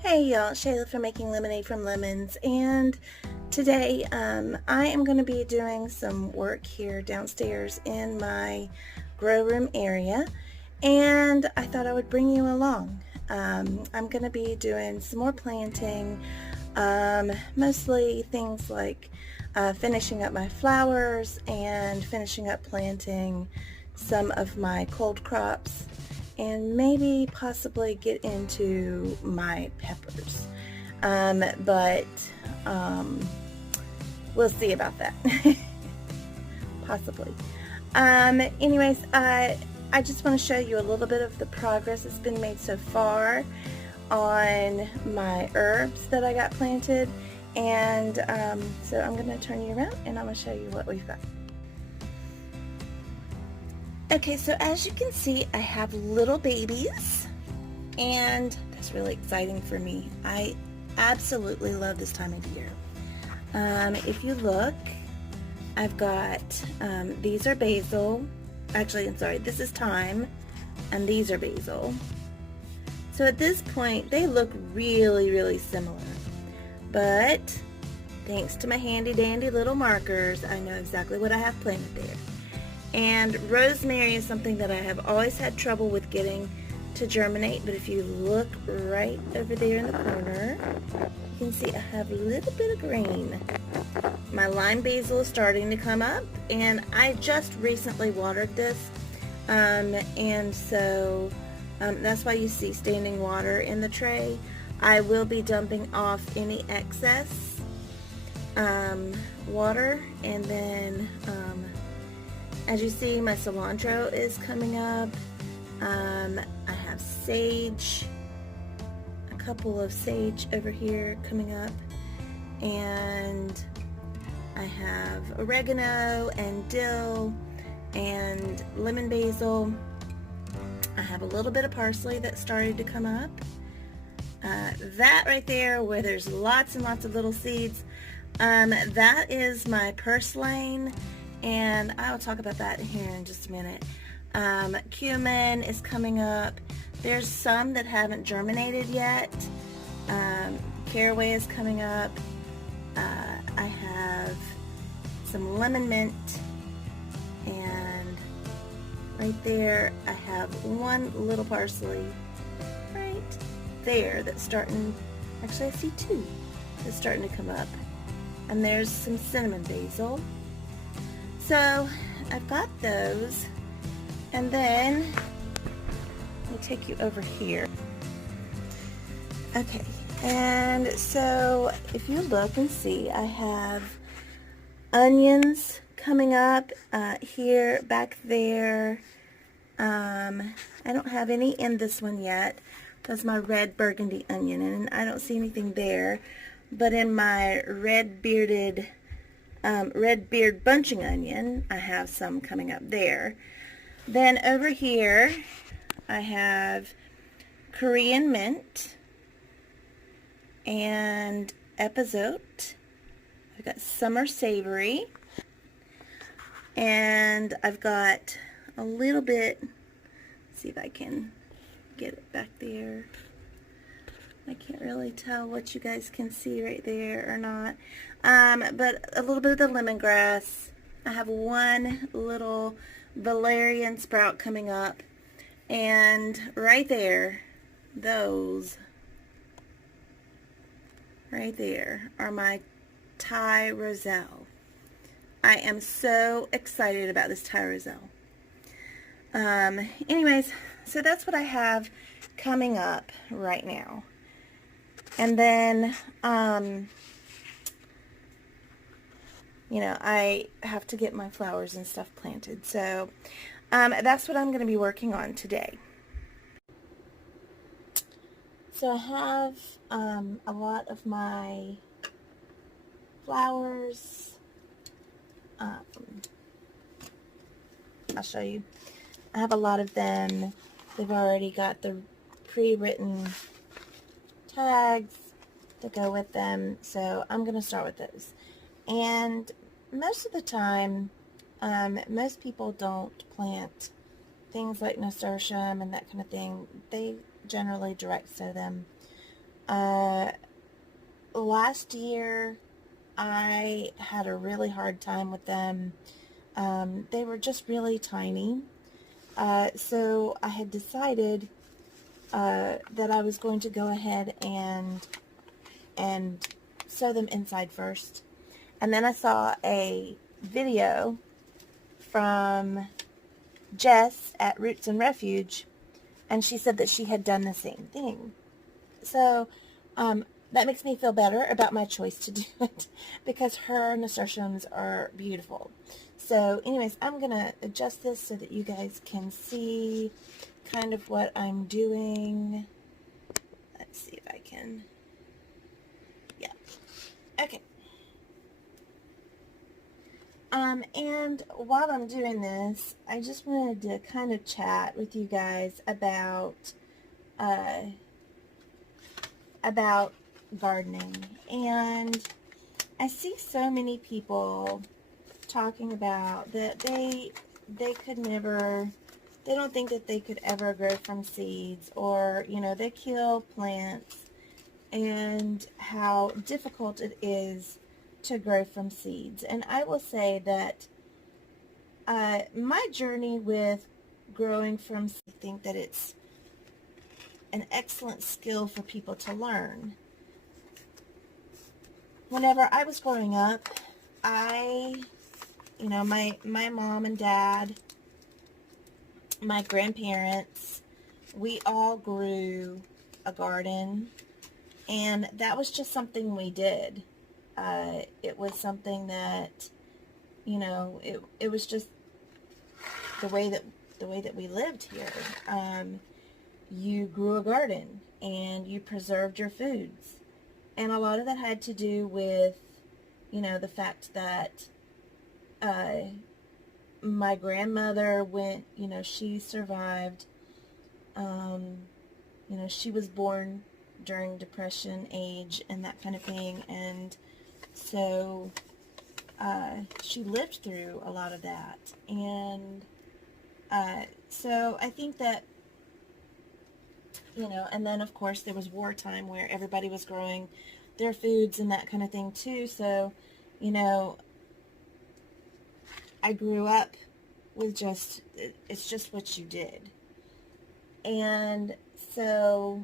Hey y'all, Shayla from Making Lemonade from Lemons, and today I am going to be doing some work here downstairs in my grow room area, and I thought I would bring you along. I'm going to be doing some more planting, mostly things like finishing up my flowers and finishing up planting some of my cold crops and maybe possibly get into my peppers. But we'll see about that. Possibly. Anyways, I just want to show you a little bit of the progress that's been made so far on my herbs that I got planted. And so I'm going to turn you around and I'm going to show you what we've got. Okay, so as you can see, I have little babies, and that's really exciting for me. I absolutely love this time of year. If you look, I've got, these are basil. Actually, I'm sorry, this is thyme, and these are basil. So at this point, they look really, really similar. But thanks to my handy dandy little markers, I know exactly what I have planted there. And rosemary is something that I have always had trouble with getting to germinate, but if you look right over there in the corner, you can see I have a little bit of green. My lime basil is starting to come up, and I just recently watered this, and so that's why you see standing water in the tray. I will be dumping off any excess water, and then as you see, my cilantro is coming up. I have sage, a couple of sage over here coming up, and I have oregano and dill and lemon basil. I have a little bit of parsley that started to come up. That right there, where there's lots and lots of little seeds, that is my purslane, and I'll talk about that here in just a minute. Cumin is coming up. There's some that haven't germinated yet. Caraway is coming up. I have some lemon mint, and right there I have one little parsley right there that's starting, actually I see two that's starting to come up, and there's some cinnamon basil. So I've got those, and then let me take you over here. Okay, and so if you look and see, I have onions coming up here, back there. I don't have any in this one yet. That's my red burgundy onion, and I don't see anything there. But in my red beard bunching onion, I have some coming up there. Then over here, I have Korean mint and epazote. I've got summer savory, and I've got a little bit, let's see if I can get it back there. I can't really tell what you guys can see right there or not, but a little bit of the lemongrass. I have one little valerian sprout coming up, and right there, those right there are my Thai Roselle. I am so excited about this Thai Roselle. Anyways, so that's what I have coming up right now. And then, you know, I have to get my flowers and stuff planted. So that's what I'm going to be working on today. So I have a lot of my flowers. I'll show you. I have a lot of them. They've already got the pre-written tags to go with them, so I'm going to start with those. And most of the time, most people don't plant things like nasturtium and that kind of thing. They generally direct sow them. Last year, I had a really hard time with them. They were just really tiny. So I had decided that I was going to go ahead and sew them inside first. And then I saw a video from Jess at Roots and Refuge, and she said that she had done the same thing. So that makes me feel better about my choice to do it because her nasturtiums are beautiful. So anyways, I'm going to adjust this so that you guys can see kind of what I'm doing. Let's see if I can. Yeah. Okay. And while I'm doing this, I just wanted to kind of chat with you guys about gardening. And I see so many people talking about that they could never, they don't think that they could ever grow from seeds, or, you know, they kill plants, and how difficult it is to grow from seeds. And I will say that my journey with growing from seeds, I think that it's an excellent skill for people to learn. Whenever I was growing up, you know, my mom and dad, my grandparents, we all grew a garden, and that was just something we did. It was something that, you know, it was just the way that we lived here. You grew a garden and you preserved your foods, and a lot of that had to do with, you know, the fact that my grandmother went, you know, she survived, you know, she was born during Depression age and that kind of thing, and so she lived through a lot of that. And so I think that, you know, and then of course there was wartime where everybody was growing their foods and that kind of thing too. So, you know, I grew up with just, it's just what you did. And so,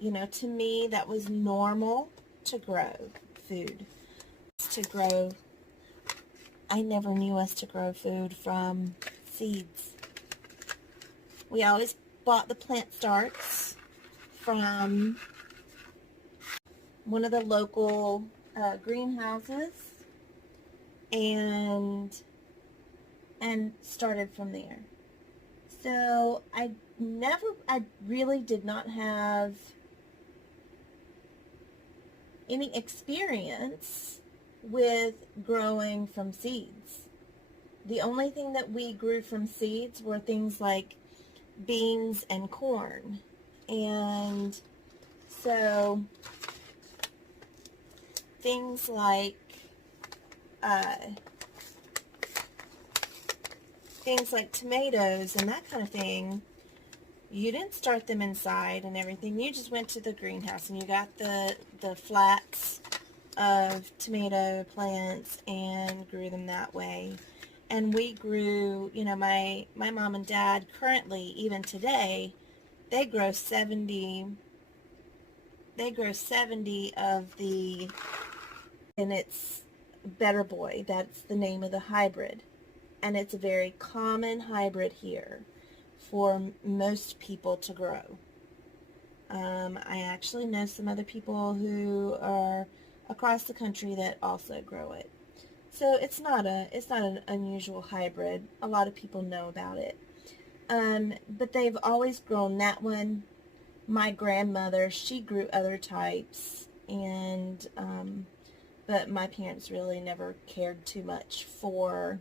you know, to me that was normal to grow food, to grow. I never knew us to grow food from seeds. We always bought the plant starts from one of the local greenhouses and started from there. So I really did not have any experience with growing from seeds. The only thing that we grew from seeds were things like beans and corn. And so things like tomatoes and that kind of thing, you didn't start them inside and everything. You just went to the greenhouse and you got the flats of tomato plants and grew them that way. And we grew, you know, my mom and dad currently, even today, they grow 70 of the, and it's Better Boy. That's the name of the hybrid. And it's a very common hybrid here for most people to grow. I actually know some other people who are across the country that also grow it. So it's not an unusual hybrid. A lot of people know about it. But they've always grown that one. My grandmother, she grew other types, and but my parents really never cared too much for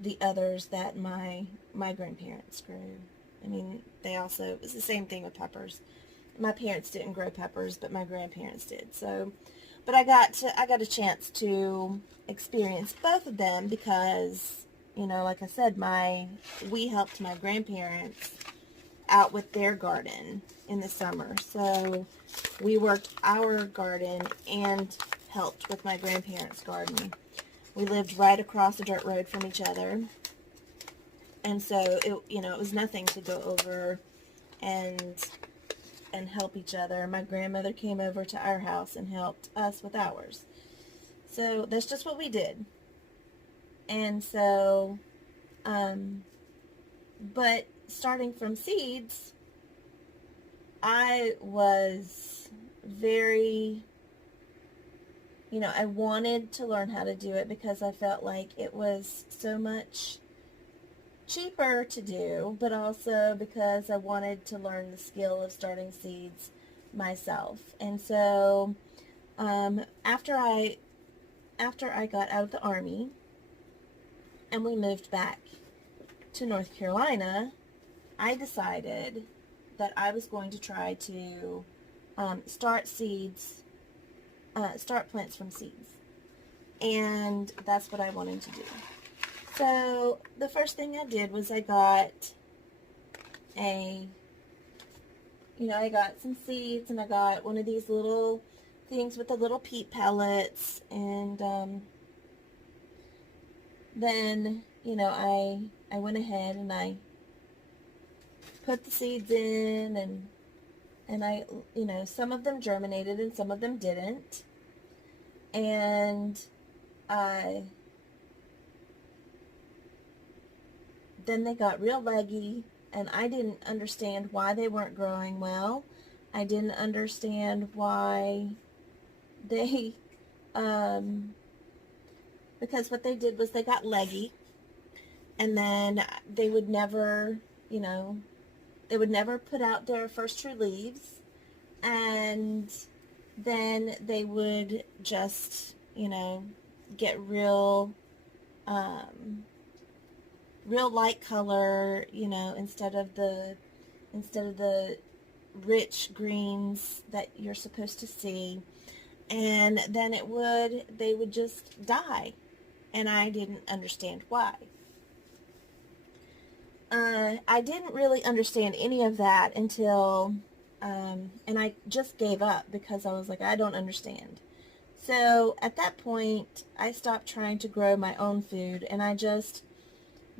the others that my grandparents grew. I mean, they also, it was the same thing with peppers. My parents didn't grow peppers, but my grandparents did. So, but I got a chance to experience both of them because, you know, like I said, we helped my grandparents out with their garden in the summer. So we worked our garden and helped with my grandparents' garden. We lived right across the dirt road from each other. And so it was nothing to go over and help each other. My grandmother came over to our house and helped us with ours. So that's just what we did. And so, but starting from seeds, I was very, I wanted to learn how to do it because I felt like it was so much cheaper to do, but also because I wanted to learn the skill of starting seeds myself. And so after I got out of the Army and we moved back to North Carolina, I decided that I was going to try to start plants from seeds. And that's what I wanted to do. So the first thing I did was I got some seeds, and I got one of these little things with the little peat pellets, and then I went ahead and I put the seeds in, and I some of them germinated and some of them didn't, and then they got real leggy, and I didn't understand why they weren't growing well. I didn't understand why they, because what they did was they got leggy, and then they would never put out their first true leaves, and then they would just, get real light color, instead of the rich greens that you're supposed to see. And then they would just die, and I didn't understand why. I didn't really understand any of that until, and I just gave up because I was like, I don't understand. So at that point, I stopped trying to grow my own food, and I just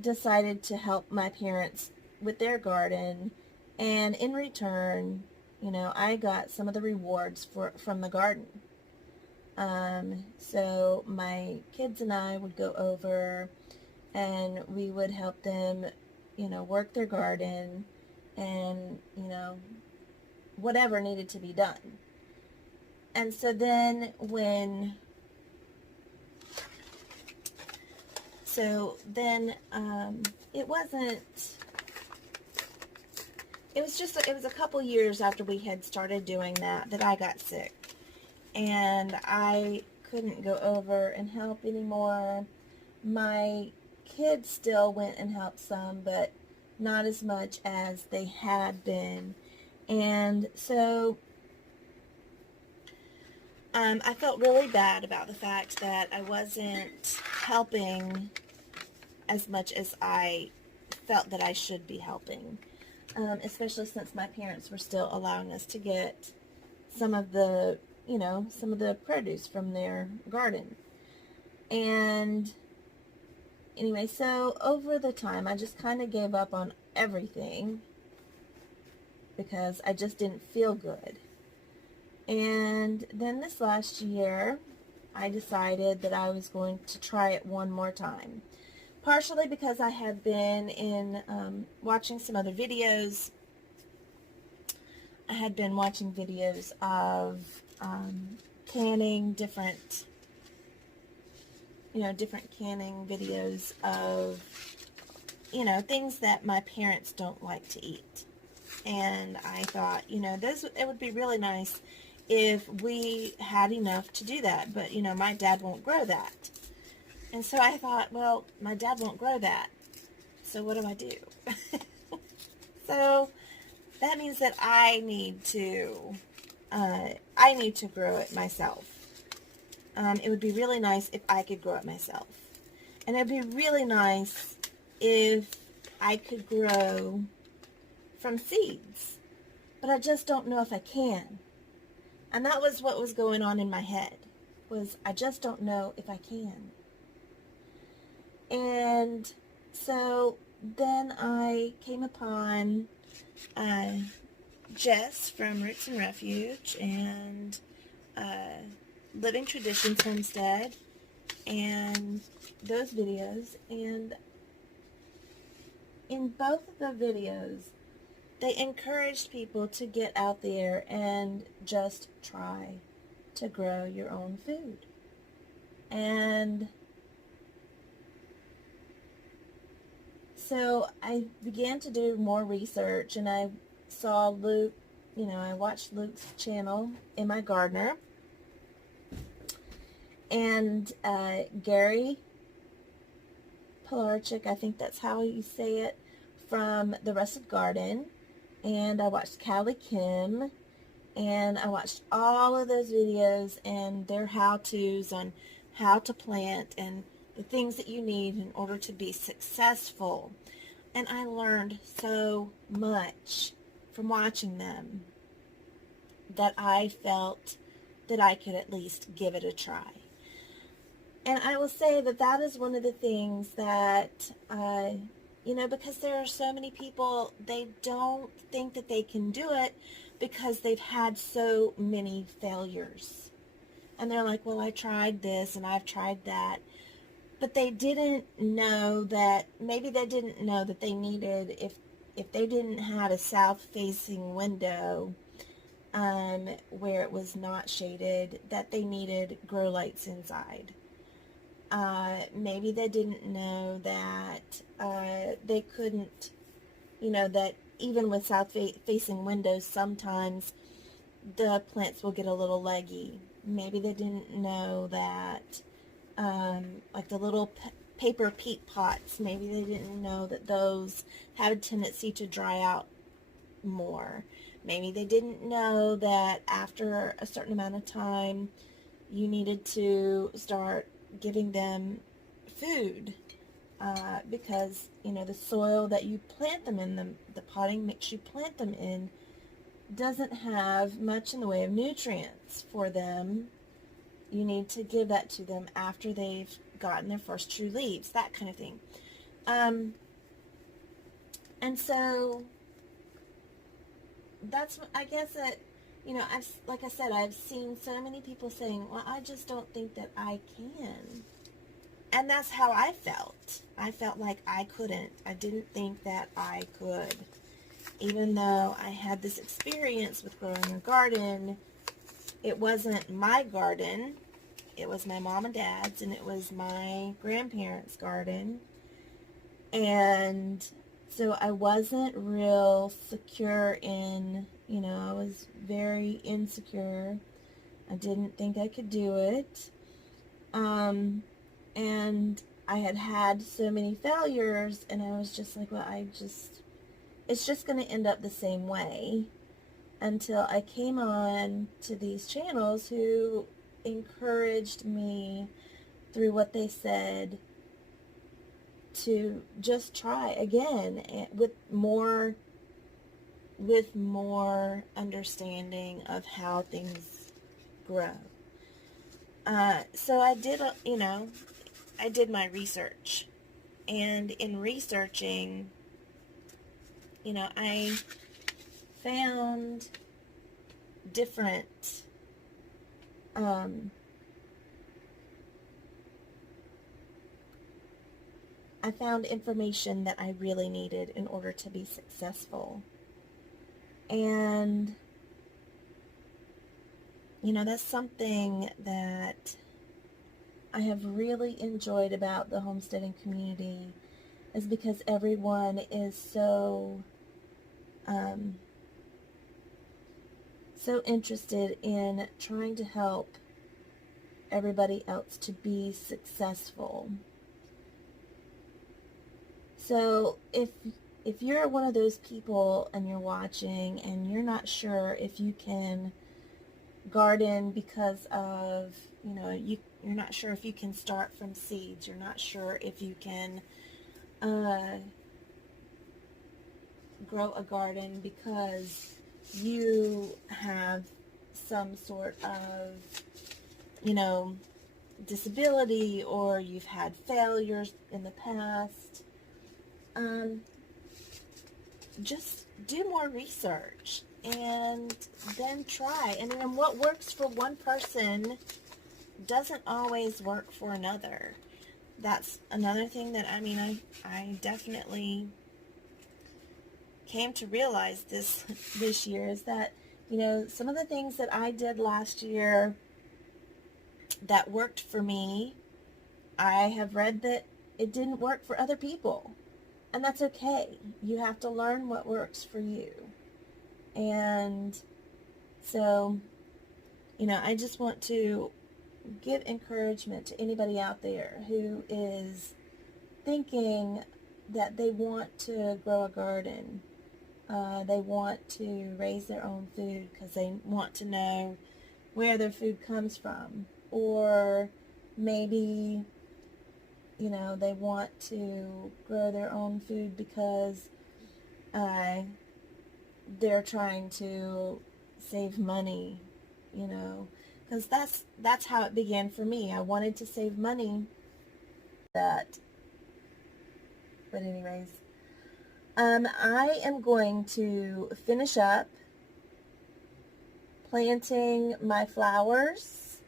decided to help my parents with their garden, and in return, I got some of the rewards from the garden. So my kids and I would go over, and we would help them, work their garden, and, whatever needed to be done. And so then it was a couple years after we had started doing that I got sick, and I couldn't go over and help anymore. My kids still went and helped some, but not as much as they had been. And so I felt really bad about the fact that I wasn't helping as much as I felt that I should be helping, especially since my parents were still allowing us to get some of the produce from their garden. And anyway, so over the time, I just kind of gave up on everything because I just didn't feel good. And then this last year, I decided that I was going to try it one more time. Partially because I had been watching some other videos. I had been watching videos of canning, different canning videos of, things that my parents don't like to eat. And I thought, it would be really nice if we had enough to do that. But, my dad won't grow that. And so I thought, well, my dad won't grow that. So what do I do? So that means that I need to grow it myself. It would be really nice if I could grow it myself. And it would be really nice if I could grow from seeds, but I just don't know if I can. And that was what was going on in my head, was I just don't know if I can. And so then I came upon Jess from Roots and Refuge and Living Traditions Homestead and those videos. And in both of the videos, they encouraged people to get out there and just try to grow your own food. And so I began to do more research, and I saw Luke, I watched Luke's channel, In My Gardener, and Gary Pilarchik, I think that's how you say it, from The Rusted Garden, and I watched Callie Kim, and I watched all of those videos and their how-tos on how to plant and the things that you need in order to be successful. And I learned so much from watching them that I felt that I could at least give it a try. And I will say that that is one of the things that, because there are so many people, they don't think that they can do it because they've had so many failures. And they're like, well, I tried this and I've tried that. But they didn't know that, maybe they didn't know that they needed, if they didn't have a south-facing window where it was not shaded, that they needed grow lights inside. Maybe they didn't know that they couldn't, that even with south-facing windows, sometimes the plants will get a little leggy. Maybe they didn't know that, like the little paper peat pots, maybe they didn't know that those have a tendency to dry out more. Maybe they didn't know that after a certain amount of time, you needed to start giving them food, because, the soil that you plant them in, the potting mix you plant them in, doesn't have much in the way of nutrients for them. You need to give that to them after they've gotten their first true leaves, that kind of thing. And so that's what, I guess that, like I said, I've seen so many people saying, well, I just don't think that I can. And that's how I felt. I felt like I couldn't. I didn't think that I could. Even though I had this experience with growing a garden, it wasn't my garden. It was my mom and dad's, and it was my grandparents' garden. And so I wasn't real secure in, I was very insecure. I didn't think I could do it. And I had so many failures, and I was just like, well, it's just going to end up the same way, until I came on to these channels who encouraged me through what they said to just try again, with more understanding of how things grow. So I did, I did my research, and in researching, I found different, I found information that I really needed in order to be successful. And, that's something that I have really enjoyed about the homesteading community, is because everyone is so interested in trying to help everybody else to be successful. So if you're one of those people and you're watching and you're not sure if you can garden because of, you're not sure if you can start from seeds, you're not sure if you can grow a garden because you have some sort of, disability, or you've had failures in the past, just do more research and then try. And then what works for one person doesn't always work for another. That's another thing that I definitely came to realize this year, is that some of the things that I did last year that worked for me, I have read that it didn't work for other people, and that's okay. You have to learn what works for you. And so I just want to give encouragement to anybody out there who is thinking that they want to grow a garden. They want to raise their own food because they want to know where their food comes from. Or maybe, they want to grow their own food because they're trying to save money, because that's how it began for me. I wanted to save money. But anyways, I am going to finish up planting my flowers,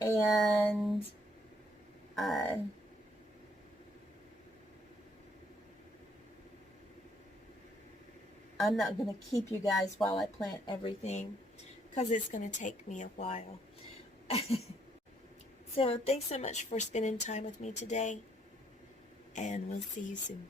and I'm not going to keep you guys while I plant everything, because it's going to take me a while. So thanks so much for spending time with me today, and we'll see you soon.